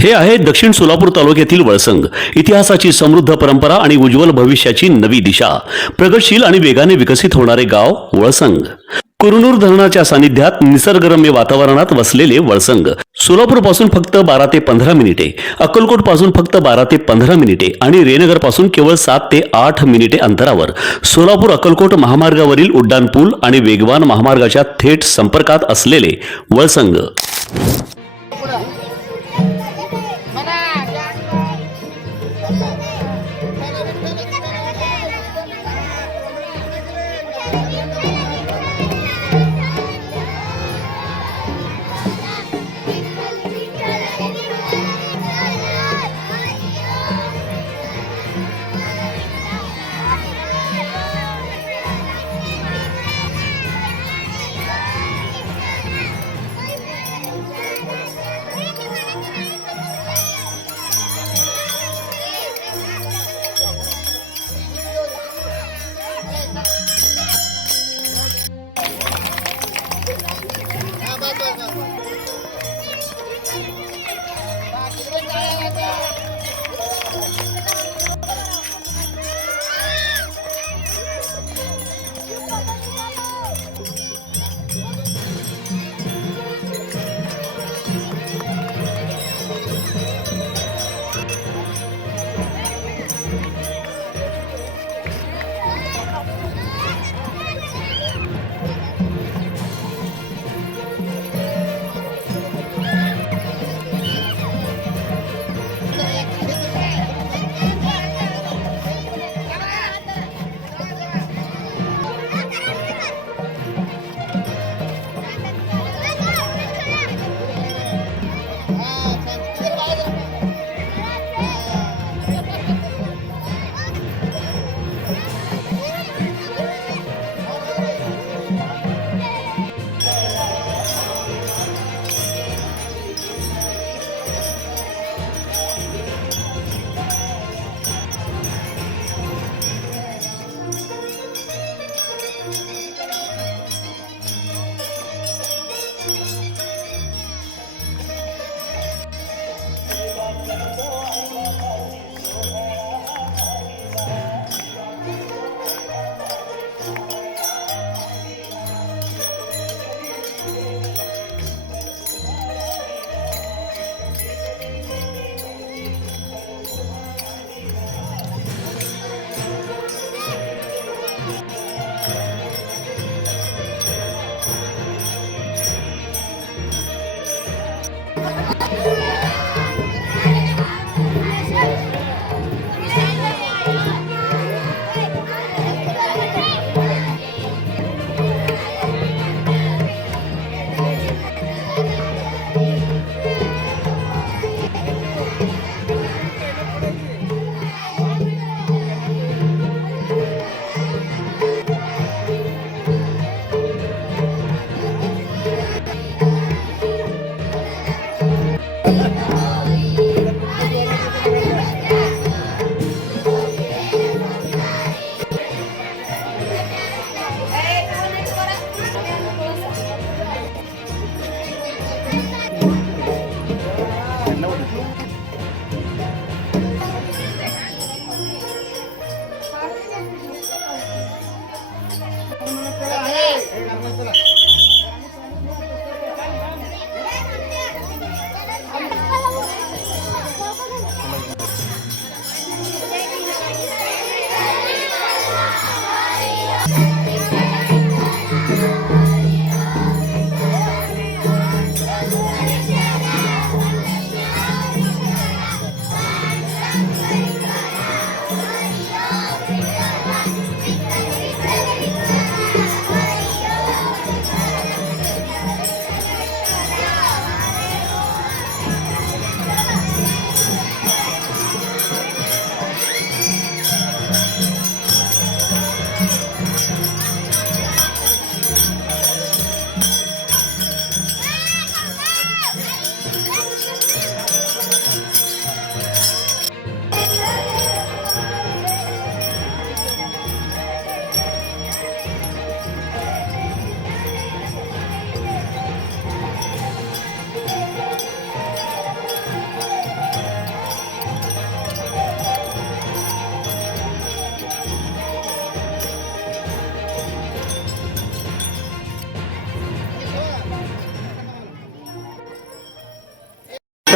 हे आहे दक्षिण सोलापूर तालुक्यातील वळसंग. इतिहासाची समृद्ध परंपरा आणि उज्ज्वल भविष्याची नवी दिशा. प्रगतशील आणि वेगाने विकसित होणारे गाव वळसंग. कुरनूर धरणाच्या सानिध्यात निसर्गरम्य वातावरणात वसलेले वळसंग सोलापूर पासून फक्त 12 ते 15 मिनिटे, अक्कलकोट पासून फक्त 12 ते 15 मिनिटे आणि रेनगर पासून केवळ 7 ते 8 मिनिटे अंतरावर सोलापूर अक्कलकोट महामार्गावरील उड्डाण पूल आणि वेगवान महामार्गाच्या थेट संपर्कात असलेले वळसंग.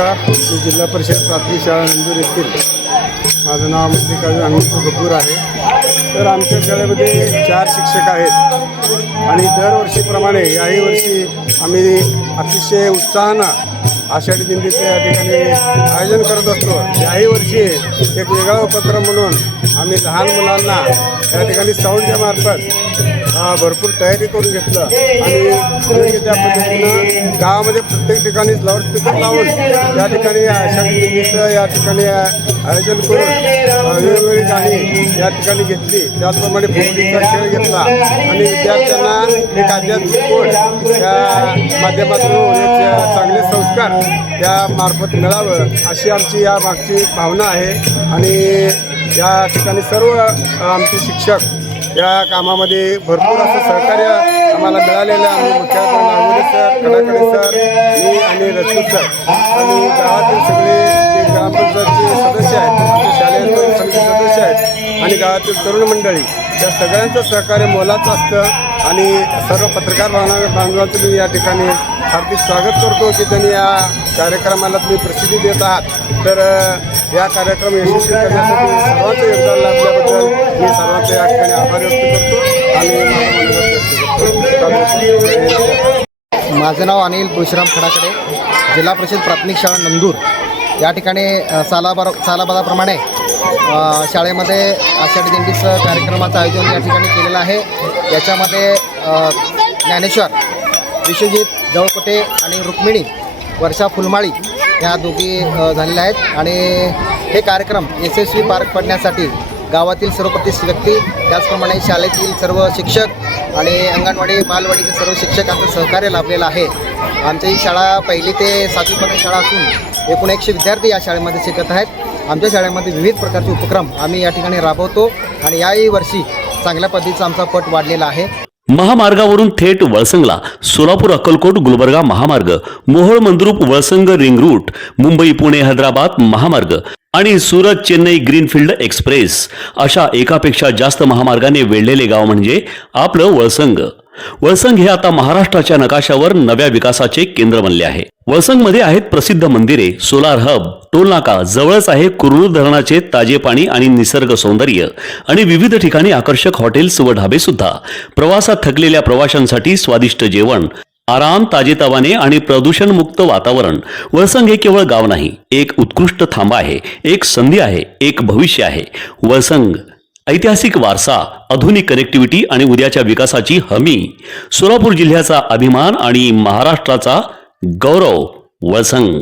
नमस्कार. मी जिल्हा परिषद प्राथमिक शाळा नंदूर येथील. माझं नाव मल्लिकार्जुन हनुमंत कपूर आहे. तर आमच्या शाळेमध्ये 4 शिक्षक आहेत आणि दरवर्षीप्रमाणे याही वर्षी आम्ही अतिशय उत्साहानं आषाढी दिंडीचं या ठिकाणी आयोजन करत असतो. याही वर्षी एक वेगळा उपक्रम म्हणून आम्ही लहान मुलांना या ठिकाणी साऊंडच्या मार्फत भरपूर तयारी करून घेतलं आणि योग्य त्या पद्धतीनं गावामध्ये प्रत्येक ठिकाणी लाऊडस्पीकर लावून या ठिकाणी आषाढी दिंडीचं या ठिकाणी आयोजन करून वेगवेगळी गाणी या ठिकाणी घेतली. त्याचप्रमाणे फुगडीचा खेळ घेतला आणि विद्यार्थ्यांना एक आध्यात्मिक ओढ या माध्यमातून होण्याचे चांगले संस्कार त्या मार्फत मिळावं अशी आमची या मागची भावना आहे. आणि या ठिकाणी सर्व आमचे शिक्षक या कामामध्ये भरपूर असं सहकार्य आम्हाला मिळालेलं आहे. आम्ही मुख्याध्यापक नागोरे सर, कडाकडे सर, मी आणि रजपूत सर आणि गावातील सगळे जे ग्रामपंचायतचे सदस्य आहेत, आमचे शालेय समिती सदस्य आहेत आणि गावातील तरुण मंडळी या सगळ्यांचं सहकार्य मोलाचं असतं. आणि सर्व पत्रकार बांधवांचं मी या ठिकाणी हार्दिक स्वागत करतो की त्यांनी या कार्यक्रमाला तुम्ही प्रसिद्धी देत आहात. तर या कार्यक्रम यशस्वी करण्यासाठी सर्वांचं योगदान लाभल्याबद्दल मी सर्वांचे या ठिकाणी आभार व्यक्त करतो आणि माझं नाव अनिल तुळशीराम खडाकडे, जिल्हा परिषद प्राथमिक शाळा नंदूर. या ठिकाणी सालाबादाप्रमाणे शाळेमध्ये आषाढी दिंडीचं कार्यक्रमाचं आयोजन या ठिकाणी केलेलं आहे. याच्यामध्ये ज्ञानेश्वर, विश्वजित जवळकोटे आणि रुक्मिणी वर्षा फुलमाळी ह्या दोघी झालेल्या आहेत. आणि हे कार्यक्रम यशस्वी पार पडण्यासाठी गावातील सर्व प्रतिष्ठित व्यक्ती, त्याचप्रमाणे शाळेतील सर्व शिक्षक आणि अंगणवाडी बालवाडीचे सर्व शिक्षकांचं सहकार्य लाभलेलं आहे. आमची ही शाळा 1ली ते 7वीपर्यंत शाळा असून एकूण 100 विद्यार्थी या शाळेमध्ये शिकत आहेत. आमच्या शाळेमध्ये विविध प्रकारचे उपक्रम आम्ही या ठिकाणी राबवतो आणि याही वर्षी चांगल्या पद्धतीचा आमचा पट वाढलेला आहे. महामार्गावरून थेट वळसंगला सोलापूर अक्कलकोट गुलबर्गा महामार्ग, मोहोळ मंद्रुप वळसंग रिंग रूट, मुंबई पुणे हैदराबाद महामार्ग आणि सुरत चेन्नई ग्रीनफील्ड एक्सप्रेस अशा एकापेक्षा जास्त महामार्गाने वेढलेले गाव म्हणजे आपलं वळसंग. वळसंग हे आता महाराष्ट्राच्या नकाशावर नव्या विकासाचे केंद्र बनले आहे. वळसंगमध्ये आहेत प्रसिद्ध मंदिरे, सोलार हब, टोलनाका, जवळच आहे कुरनूर धरणाचे ताजे पाणी आणि निसर्ग सौंदर्य आणि विविध ठिकाणी आकर्षक हॉटेल्स व ढाबे सुद्धा. प्रवासात थकलेल्या प्रवाशांसाठी स्वादिष्ट जेवण, आराम, ताजेतवाने आणि प्रदूषणमुक्त वातावरण. वळसंग हे केवळ गाव नाही, एक उत्कृष्ट थांबा आहे, एक संधी आहे, एक भविष्य आहे. वळसंग ऐतिहासिक वारसा, आधुनिक कनेक्टिव्हिटी आणि उद्याच्या विकासाची हमी. सोलापूर जिल्ह्याचा अभिमान आणि महाराष्ट्राचा गौरव. वळसंग.